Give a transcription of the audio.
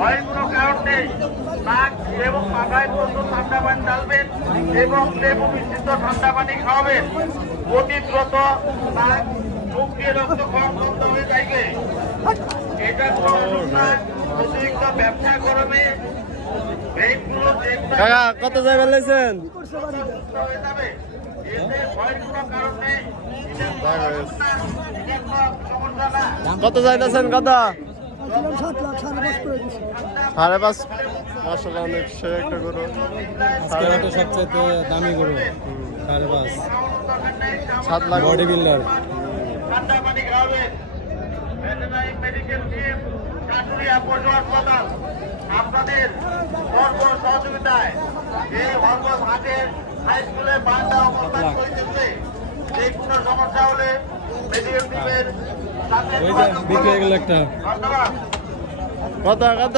ভয়ের কোনো কারণ নেই। নাক এবং মাথায় প্রচুর ঠান্ডা পানি ঢালবেন এবং লেবু মিশ্রিত ঠান্ডা পানি খাওয়াবেন। অতি দ্রুত নাক মুখ দিয়ে রক্তক্ষরণ বন্ধ হয়ে যাইবে। এটা কোনো অনুষ্ঠান অতিরিক্ত ব্যবসা করবে। এইগুলো দেখবেন কাকা কত যাই বলেছেন? হয়ে যাবে। এতে ভয়ের কোনো কারণ নেই। এটা কোনো অনুষ্ঠান, এটা কোনো সমস্যা না। কত যাইতেছেন? কত? 5.5। মাশাআল্লাহ, অনেক সেরা একটা গরু। আজকে হাটে সবচেয়ে দামি গরু 5.5। 7 লাখ। Body builder. ঠান্ডা পানি খাওয়াবেন। ভেটেরিনারি মেডিকেল টিম, কাটুরিয়া পশু হাসপাতাল আপনাদের সর্ব সহযোগিতায় এই হরগজ হাটের হাই স্কুলে বাংলা অবস্থান করিতেছে। যে কোনো সমস্যা হলে মেডিকেল টিমের সাথে ওই যে বিক্রি হয়ে গেল একটা। ধন্যবাদ। কত কত?